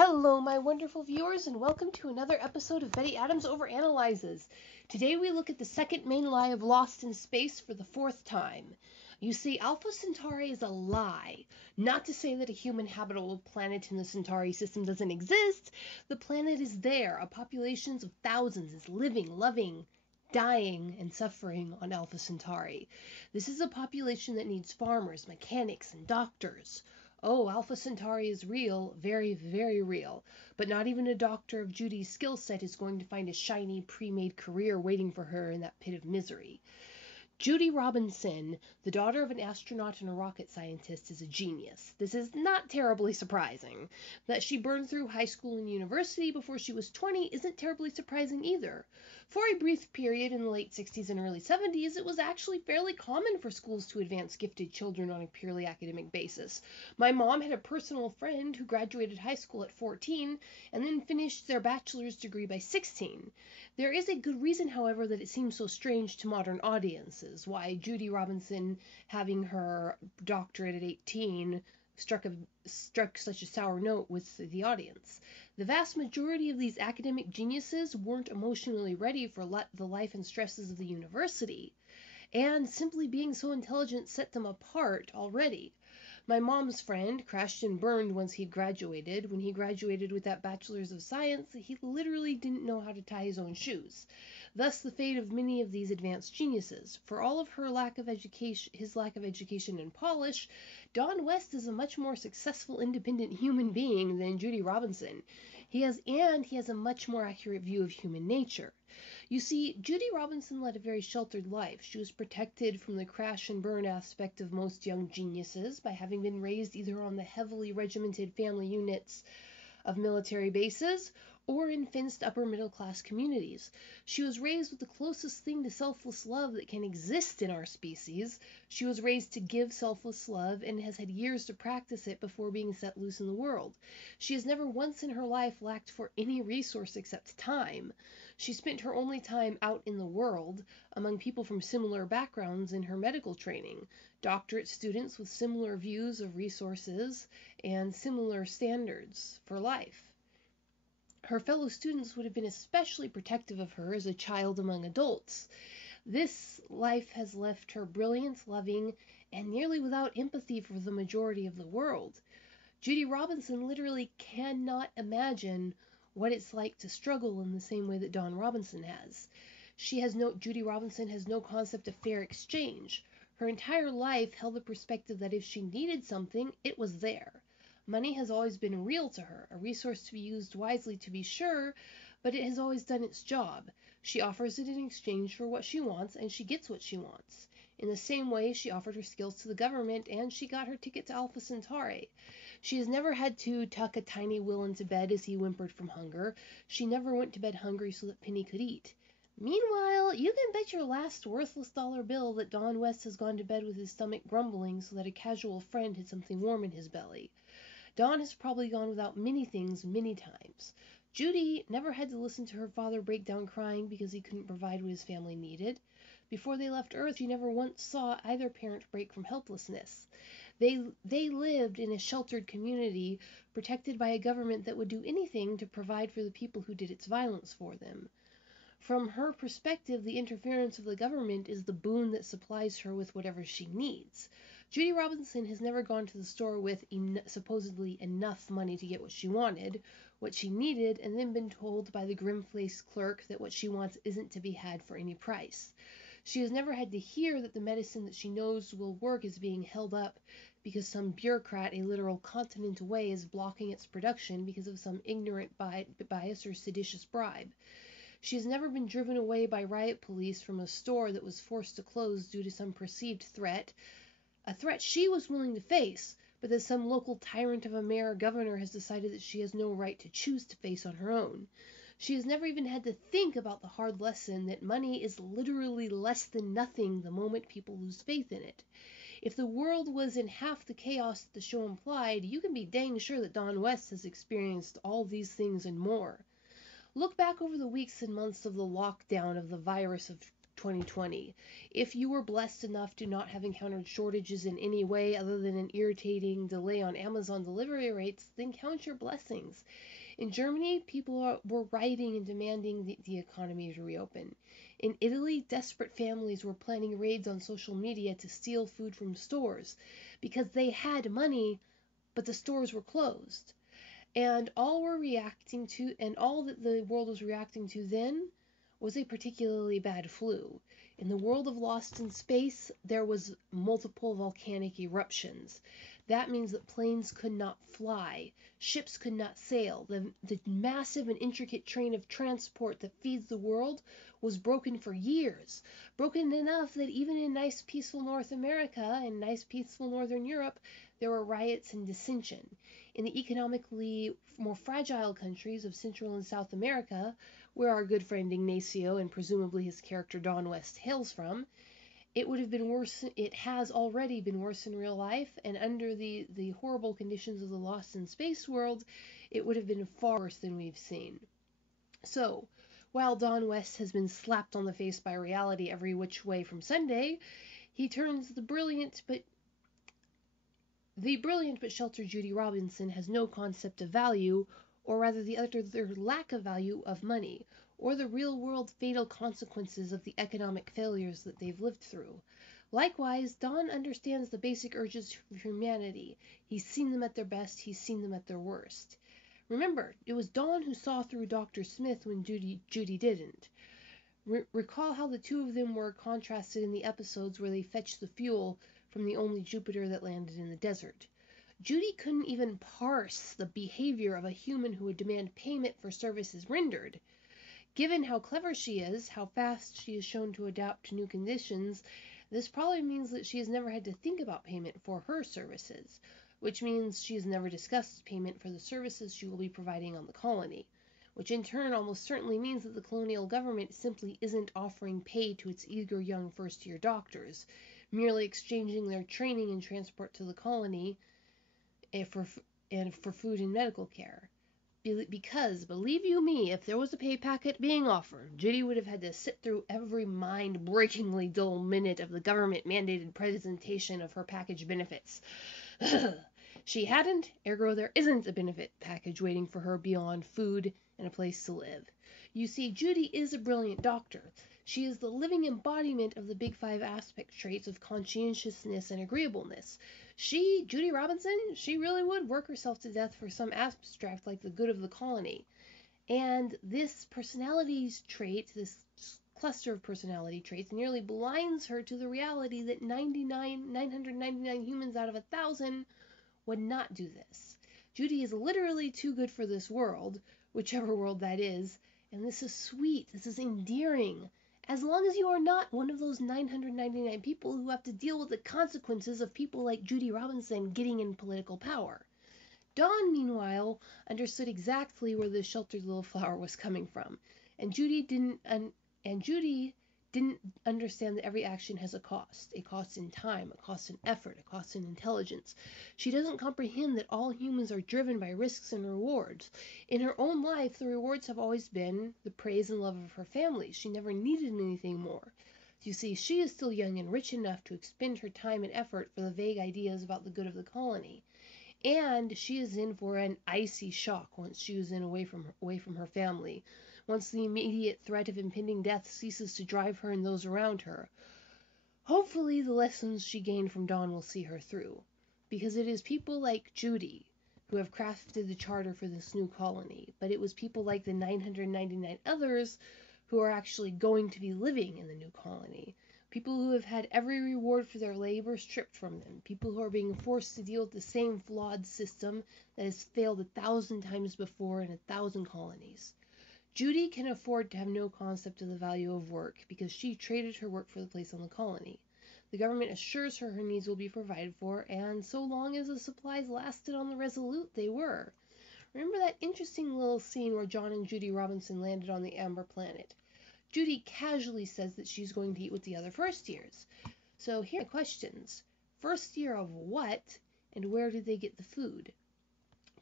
Hello, my wonderful viewers, and welcome to another episode of Betty Adams Overanalyzes. Today we look at the second main lie of Lost in Space for the fourth time. You see, Alpha Centauri is a lie. Not to say that a human habitable planet in the Centauri system doesn't exist. The planet is there. A population of thousands is living, loving, dying, and suffering on Alpha Centauri. This is a population that needs farmers, mechanics, and doctors. Oh, Alpha Centauri is real, very, very real. But not even a doctor of Judy's skill set is going to find a shiny, pre-made career waiting for her in that pit of misery. Judy Robinson, the daughter of an astronaut and a rocket scientist, is a genius. This is not terribly surprising. That she burned through high school and university before she was 20 isn't terribly surprising either. For a brief period in the late 60s and early 70s, it was actually fairly common for schools to advance gifted children on a purely academic basis. My mom had a personal friend who graduated high school at 14 and then finished their bachelor's degree by 16. There is a good reason, however, that it seems so strange to modern audiences, why Judy Robinson, having her doctorate at 18, struck such a sour note with the audience. The vast majority of these academic geniuses weren't emotionally ready for the life and stresses of the university, and simply being so intelligent set them apart already. My mom's friend crashed and burned once he'd graduated. When he graduated with that bachelor's of science, he literally didn't know how to tie his own shoes. Thus the fate of many of these advanced geniuses. For all of his lack of education and polish, Don West is a much more successful, independent human being than Judy Robinson. He has a much more accurate view of human nature. You see, Judy Robinson led a very sheltered life. She was protected from the crash and burn aspect of most young geniuses by having been raised either on the heavily regimented family units of military bases or in fenced upper middle class communities. She was raised with the closest thing to selfless love that can exist in our species. She was raised to give selfless love and has had years to practice it before being set loose in the world. She has never once in her life lacked for any resource except time. She spent her only time out in the world among people from similar backgrounds in her medical training, doctorate students with similar views of resources and similar standards for life. Her fellow students would have been especially protective of her as a child among adults. This life has left her brilliant, loving, and nearly without empathy for the majority of the world. Judy Robinson literally cannot imagine what it's like to struggle in the same way that Don Robinson has. Judy Robinson has no concept of fair exchange. Her entire life held the perspective that if she needed something, it was there. Money has always been real to her, a resource to be used wisely to be sure, but it has always done its job. She offers it in exchange for what she wants, and she gets what she wants. In the same way, she offered her skills to the government, and she got her ticket to Alpha Centauri. She has never had to tuck a tiny Will into bed as he whimpered from hunger. She never went to bed hungry so that Penny could eat. Meanwhile, you can bet your last worthless dollar bill that Don West has gone to bed with his stomach grumbling so that a casual friend had something warm in his belly. Don has probably gone without many things many times. Judy never had to listen to her father break down crying because he couldn't provide what his family needed. Before they left Earth, she never once saw either parent break from helplessness. They lived in a sheltered community, protected by a government that would do anything to provide for the people who did its violence for them. From her perspective, the interference of the government is the boon that supplies her with whatever she needs. Judy Robinson has never gone to the store with supposedly enough money to get what she wanted, what she needed, and then been told by the grim-faced clerk that what she wants isn't to be had for any price. She has never had to hear that the medicine that she knows will work is being held up because some bureaucrat a literal continent away is blocking its production because of some ignorant bias or seditious bribe. She has never been driven away by riot police from a store that was forced to close due to some perceived threat, a threat she was willing to face, but that some local tyrant of a mayor or governor has decided that she has no right to choose to face on her own. She has never even had to think about the hard lesson that money is literally less than nothing the moment people lose faith in it. If the world was in half the chaos that the show implied, you can be dang sure that Don West has experienced all these things and more. Look back over the weeks and months of the lockdown of the virus of 2020. If you were blessed enough to not have encountered shortages in any way other than an irritating delay on Amazon delivery rates, then count your blessings. In Germany, people were rioting and demanding the economy to reopen. In Italy, desperate families were planning raids on social media to steal food from stores because they had money, but the stores were closed. And all that the world was reacting to then was a particularly bad flu. In the world of Lost in Space, there was multiple volcanic eruptions. That means that planes could not fly, ships could not sail. The massive and intricate train of transport that feeds the world was broken for years. Broken enough that even in nice peaceful North America and nice peaceful Northern Europe, there were riots and dissension. In the economically more fragile countries of Central and South America, where our good friend Ignacio and presumably his character Don West hails from, it would have been worse. It has already been worse in real life, and under the horrible conditions of the Lost in Space world, it would have been far worse than we've seen. So, while Don West has been slapped on the face by reality every which way from Sunday, he turns the brilliant but sheltered Judy Robinson has no concept of value, or rather the utter lack of value of money, or the real-world fatal consequences of the economic failures that they've lived through. Likewise, Don understands the basic urges of humanity. He's seen them at their best, he's seen them at their worst. Remember, it was Don who saw through Dr. Smith when Judy didn't. Recall how the two of them were contrasted in the episodes where they fetched the fuel from the only Jupiter that landed in the desert. Judy couldn't even parse the behavior of a human who would demand payment for services rendered. Given how clever she is, how fast she is shown to adapt to new conditions, this probably means that she has never had to think about payment for her services, which means she has never discussed payment for the services she will be providing on the colony, which in turn almost certainly means that the colonial government simply isn't offering pay to its eager young first-year doctors, merely exchanging their training and transport to the colony for food and medical care. Because, believe you me, if there was a pay packet being offered, Judy would have had to sit through every mind-breakingly dull minute of the government-mandated presentation of her package benefits. She hadn't, ergo there isn't a benefit package waiting for her beyond food and a place to live. You see, Judy is a brilliant doctor. She is the living embodiment of the big five aspect traits of conscientiousness and agreeableness. Judy Robinson, she really would work herself to death for some abstract like the good of the colony. And this personality trait, this cluster of personality traits, nearly blinds her to the reality that 999 humans out of 1,000 would not do this. Judy is literally too good for this world, whichever world that is, and this is sweet, this is endearing, as long as you are not one of those 999 people who have to deal with the consequences of people like Judy Robinson getting in political power. Dawn, meanwhile, understood exactly where this sheltered little flower was coming from, and Judy didn't understand that every action has a cost in time, a cost in effort, a cost in intelligence. She doesn't comprehend that all humans are driven by risks and rewards. In her own life, the rewards have always been the praise and love of her family. She never needed anything more. You see, she is still young and rich enough to expend her time and effort for the vague ideas about the good of the colony. And she is in for an icy shock once she is away from her family, once the immediate threat of impending death ceases to drive her and those around her. Hopefully the lessons she gained from Dawn will see her through, because it is people like Judy who have crafted the charter for this new colony, but it was people like the 999 others who are actually going to be living in the new colony. People who have had every reward for their labor stripped from them. People who are being forced to deal with the same flawed system that has failed 1,000 times before in 1,000 colonies. Judy can afford to have no concept of the value of work because she traded her work for the place on the colony. The government assures her needs will be provided for, and so long as the supplies lasted on the Resolute, they were. Remember that interesting little scene where John and Judy Robinson landed on the Amber Planet? Judy casually says that she's going to eat with the other first years. So here are my questions. First year of what, and where did they get the food?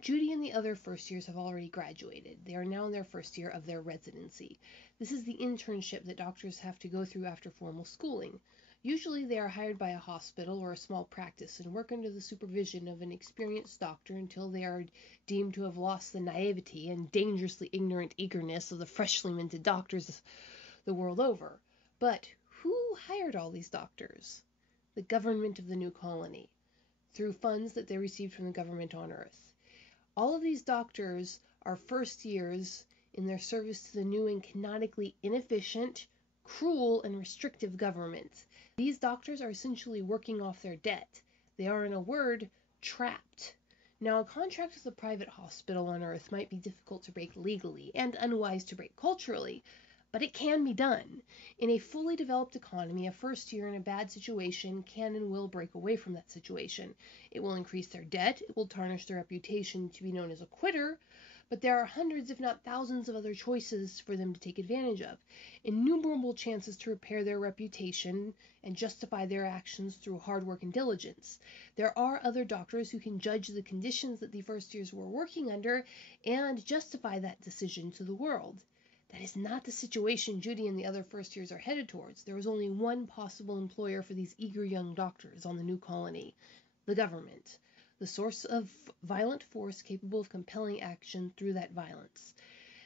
Judy and the other first years have already graduated. They are now in their first year of their residency. This is the internship that doctors have to go through after formal schooling. Usually they are hired by a hospital or a small practice and work under the supervision of an experienced doctor until they are deemed to have lost the naivety and dangerously ignorant eagerness of the freshly minted doctors the world over. But who hired all these doctors? The government of the new colony, through funds that they received from the government on Earth. All of these doctors are first years in their service to the new and canonically inefficient, cruel, and restrictive government. These doctors are essentially working off their debt. They are, in a word, trapped. Now, a contract with a private hospital on Earth might be difficult to break legally and unwise to break culturally, but it can be done. In a fully developed economy, a first year in a bad situation can and will break away from that situation. It will increase their debt, it will tarnish their reputation to be known as a quitter, but there are hundreds if not thousands of other choices for them to take advantage of. Innumerable chances to repair their reputation and justify their actions through hard work and diligence. There are other doctors who can judge the conditions that the first years were working under and justify that decision to the world. That is not the situation Judy and the other first years are headed towards. There is only one possible employer for these eager young doctors on the new colony: the government, the source of violent force capable of compelling action through that violence.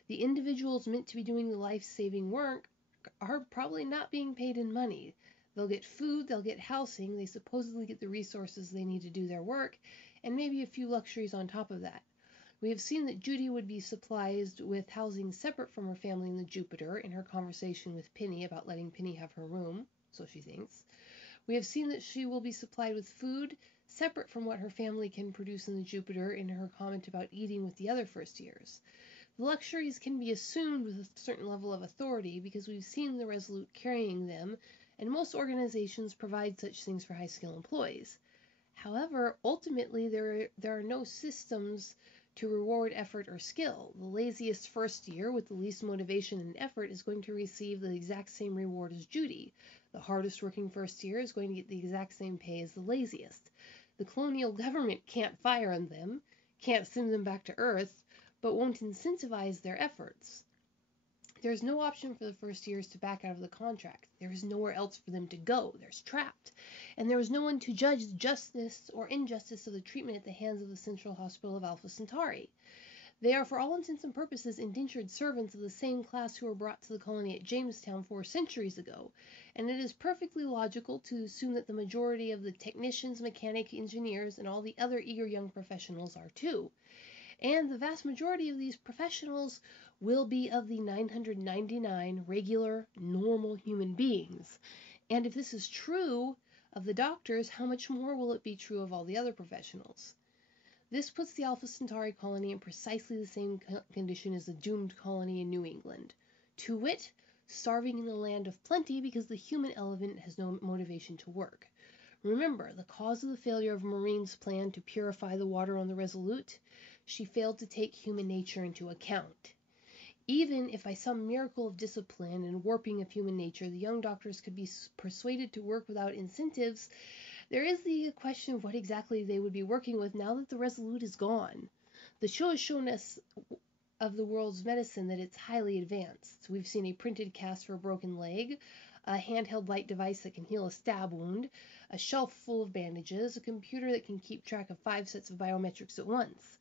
The individuals meant to be doing the life-saving work are probably not being paid in money. They'll get food, they'll get housing, they supposedly get the resources they need to do their work, and maybe a few luxuries on top of that. We have seen that Judy would be supplied with housing separate from her family in the Jupiter in her conversation with Penny about letting Penny have her room, so she thinks. We have seen that she will be supplied with food separate from what her family can produce in the Jupiter in her comment about eating with the other first years. The luxuries can be assumed with a certain level of authority because we've seen the Resolute carrying them, and most organizations provide such things for high-skill employees. However, ultimately there are no systems to reward effort or skill. The laziest first year with the least motivation and effort is going to receive the exact same reward as Judy. The hardest working first year is going to get the exact same pay as the laziest. The colonial government can't fire them, can't send them back to Earth, but won't incentivize their efforts. There is no option for the first years to back out of the contract. There is nowhere else for them to go. They're trapped. And there is no one to judge the justice or injustice of the treatment at the hands of the Central Hospital of Alpha Centauri. They are, for all intents and purposes, indentured servants of the same class who were brought to the colony at Jamestown 4 centuries ago, and it is perfectly logical to assume that the majority of the technicians, mechanics, engineers, and all the other eager young professionals are too. And the vast majority of these professionals will be of the 999 regular, normal human beings. And if this is true of the doctors, how much more will it be true of all the other professionals? This puts the Alpha Centauri colony in precisely the same condition as the doomed colony in New England. To wit, starving in the land of plenty because the human element has no motivation to work. Remember, the cause of the failure of Marine's plan to purify the water on the Resolute? She failed to take human nature into account. Even if by some miracle of discipline and warping of human nature the young doctors could be persuaded to work without incentives, there is the question of what exactly they would be working with now that the Resolute is gone. The show has shown us of the world's medicine that it's highly advanced. We've seen a printed cast for a broken leg, a handheld light device that can heal a stab wound, a shelf full of bandages, a computer that can keep track of 5 sets of biometrics at once.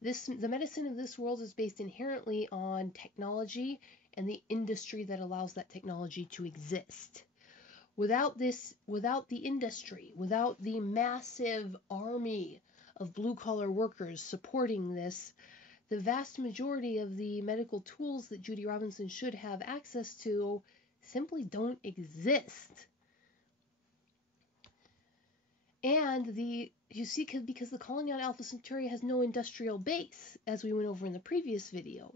The medicine of this world is based inherently on technology and the industry that allows that technology to exist. Without the industry, without the massive army of blue-collar workers supporting this, the vast majority of the medical tools that Judy Robinson should have access to simply don't exist. And because the colony on Alpha Centauri has no industrial base, as we went over in the previous video.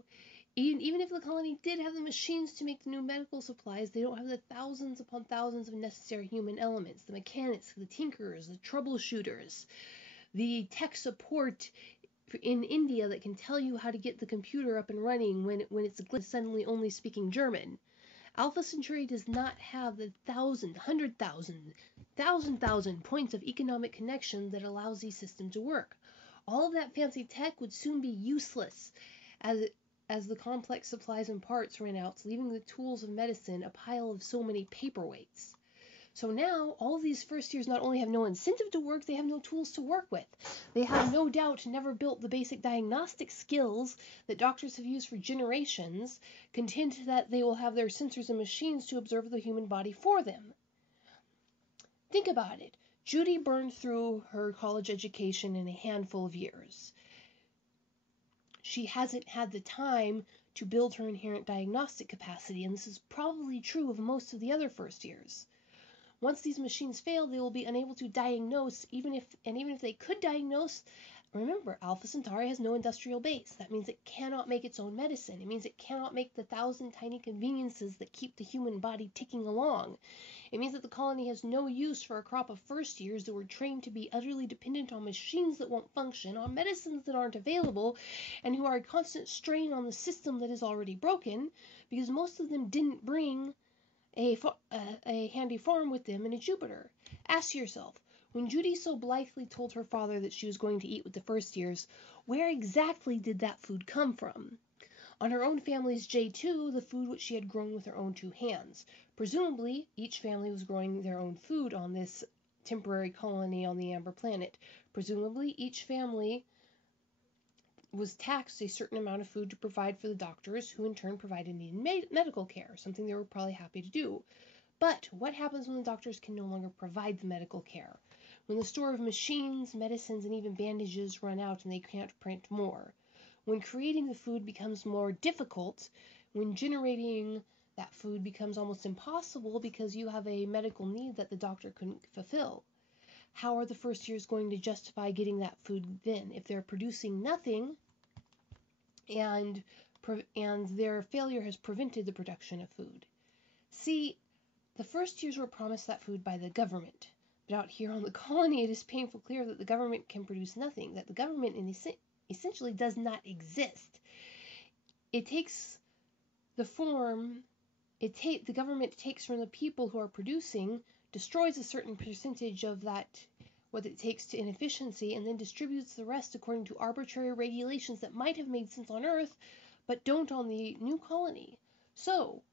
Even if the colony did have the machines to make the new medical supplies, they don't have the thousands upon thousands of necessary human elements, the mechanics, the tinkerers, the troubleshooters, the tech support in India that can tell you how to get the computer up and running when it's suddenly only speaking German. Alpha Centauri does not have the 1,000 points of economic connection that allows these systems to work. All of that fancy tech would soon be useless as the complex supplies and parts ran out, leaving the tools of medicine a pile of so many paperweights. So now, all of these first years not only have no incentive to work, they have no tools to work with. They have no doubt never built the basic diagnostic skills that doctors have used for generations, content that they will have their sensors and machines to observe the human body for them. Think about it. Judy burned through her college education in a handful of years. She hasn't had the time to build her inherent diagnostic capacity, and this is probably true of most of the other first years. Once these machines fail, they will be unable to diagnose, even if they could diagnose. Remember, Alpha Centauri has no industrial base. That means it cannot make its own medicine. It means it cannot make the 1,000 tiny conveniences that keep the human body ticking along. It means that the colony has no use for a crop of first years that were trained to be utterly dependent on machines that won't function, on medicines that aren't available, and who are a constant strain on the system that is already broken, because most of them didn't bring a handy farm with them in a Jupiter. Ask yourself, when Judy so blithely told her father that she was going to eat with the first years, where exactly did that food come from? On her own family's J2, the food which she had grown with her own 2 hands. Presumably, each family was growing their own food on this temporary colony on the Amber Planet. Presumably, each family was taxed a certain amount of food to provide for the doctors, who in turn provided needed medical care, something they were probably happy to do. But what happens when the doctors can no longer provide the medical care? When the store of machines, medicines, and even bandages run out and they can't print more? When creating the food becomes more difficult? When generating that food becomes almost impossible because you have a medical need that the doctor couldn't fulfill? How are the first years going to justify getting that food then if they're producing nothing and their failure has prevented the production of food? See, the first years were promised that food by the government, but out here on the colony it is painfully clear that the government can produce nothing, that the government essentially does not exist. It takes the form the government takes from the people who are producing, destroys a certain percentage of that, what it takes to inefficiency, and then distributes the rest according to arbitrary regulations that might have made sense on Earth, but don't on the new colony. So,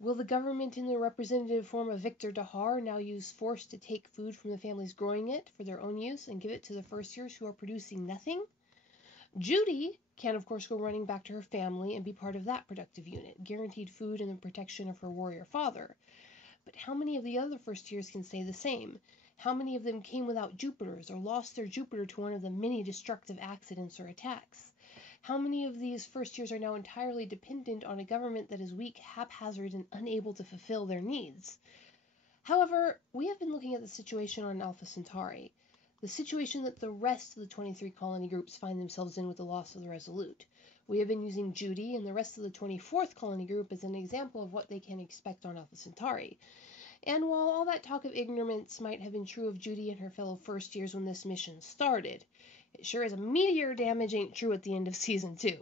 will the government in the representative form of Victor Dahar now use force to take food from the families growing it for their own use and give it to the first years who are producing nothing? Judy can, of course, go running back to her family and be part of that productive unit, guaranteed food and the protection of her warrior father. But how many of the other first years can say the same? How many of them came without Jupiters or lost their Jupiter to one of the many destructive accidents or attacks? How many of these first years are now entirely dependent on a government that is weak, haphazard, and unable to fulfill their needs? However, we have been looking at the situation on Alpha Centauri, the situation that the rest of the 23 colony groups find themselves in with the loss of the Resolute. We have been using Judy and the rest of the 24th colony group as an example of what they can expect on Alpha Centauri. And while all that talk of ignorance might have been true of Judy and her fellow first years when this mission started, it sure as a meteor damage ain't true at the end of Season 2.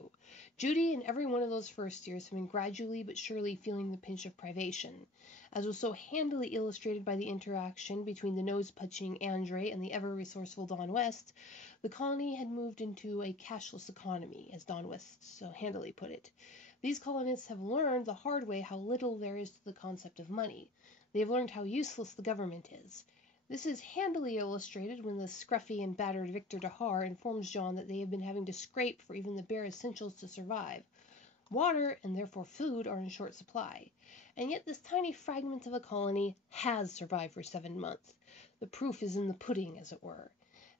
Judy and every one of those first years have been gradually but surely feeling the pinch of privation, as was so handily illustrated by the interaction between the nose-punching Andre and the ever-resourceful Don West. The colony had moved into a cashless economy, as Don West so handily put it. These colonists have learned the hard way how little there is to the concept of money. They have learned how useless the government is. This is handily illustrated when the scruffy and battered Victor Dahar informs John that they have been having to scrape for even the bare essentials to survive. Water, and therefore food, are in short supply. And yet this tiny fragment of a colony has survived for 7 months. The proof is in the pudding, as it were.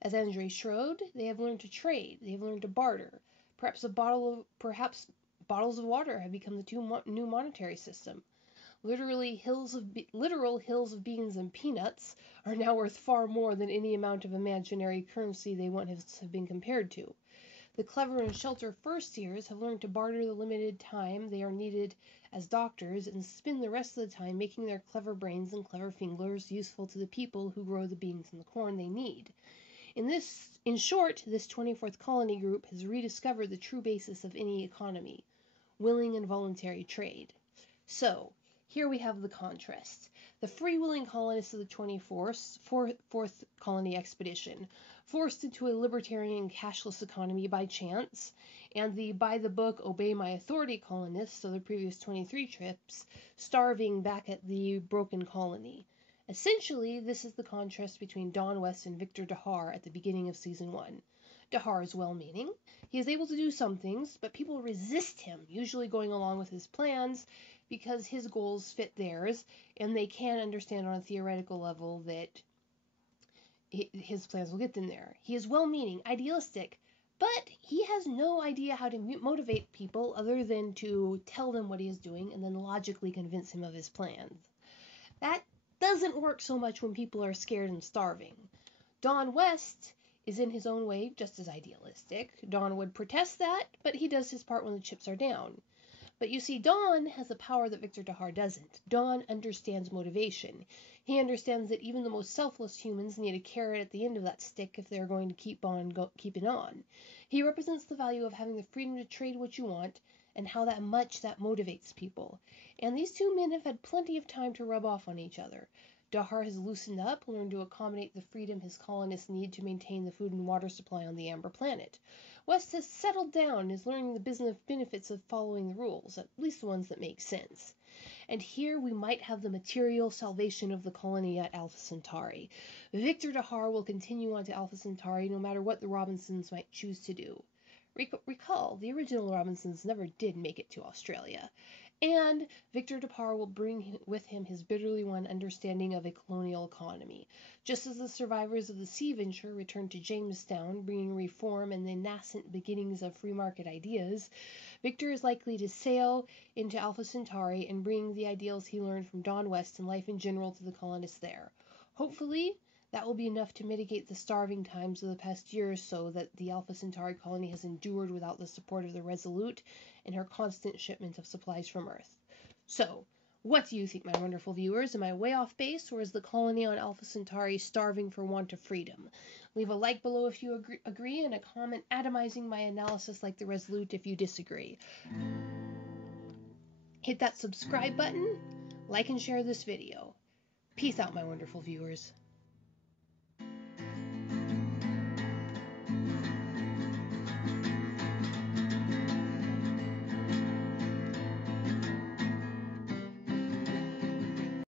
As Andre showed, they have learned to trade, they have learned to barter. Perhaps bottles of water have become the new monetary system. Literal hills of beans and peanuts are now worth far more than any amount of imaginary currency they once have been compared to. The clever and sheltered first years have learned to barter the limited time they are needed as doctors and spend the rest of the time making their clever brains and clever fingers useful to the people who grow the beans and the corn they need. In short, this 24th colony group has rediscovered the true basis of any economy: willing and voluntary trade. So, here we have the contrast. The free-willing colonists of the 24th colony expedition, forced into a libertarian cashless economy by chance, and the by-the-book, obey-my-authority colonists of the previous 23 trips starving back at the broken colony. Essentially, this is the contrast between Don West and Victor Dahar at the beginning of Season 1. Dahar is well-meaning. He is able to do some things, but people resist him, usually going along with his plans because his goals fit theirs, and they can understand on a theoretical level that his plans will get them there. He is well-meaning, idealistic, but he has no idea how to motivate people other than to tell them what he is doing and then logically convince him of his plans. That doesn't work so much when people are scared and starving. Don West is in his own way just as idealistic. Don would protest that, but he does his part when the chips are down. But you see, Don has a power that Victor Dahar doesn't. Don understands motivation. He understands that even the most selfless humans need a carrot at the end of that stick if they're going to keep on keeping on. He represents the value of having the freedom to trade what you want and how that motivates people. And these two men have had plenty of time to rub off on each other. Dahar has loosened up, learned to accommodate the freedom his colonists need to maintain the food and water supply on the Amber Planet. West has settled down and is learning the business benefits of following the rules, at least the ones that make sense. And here we might have the material salvation of the colony at Alpha Centauri. Victor Dahar will continue on to Alpha Centauri no matter what the Robinsons might choose to do. Recall, the original Robinsons never did make it to Australia. And Victor Dahar will bring with him his bitterly won understanding of a colonial economy. Just as the survivors of the Sea Venture returned to Jamestown, bringing reform and the nascent beginnings of free market ideas, Victor is likely to sail into Alpha Centauri and bring the ideals he learned from Don West and life in general to the colonists there. Hopefully, that will be enough to mitigate the starving times of the past year or so that the Alpha Centauri colony has endured without the support of the Resolute and her constant shipment of supplies from Earth. So, what do you think, my wonderful viewers? Am I way off base, or is the colony on Alpha Centauri starving for want of freedom? Leave a like below if you agree, and a comment atomizing my analysis like the Resolute if you disagree. Hit that subscribe button, like and share this video. Peace out, my wonderful viewers.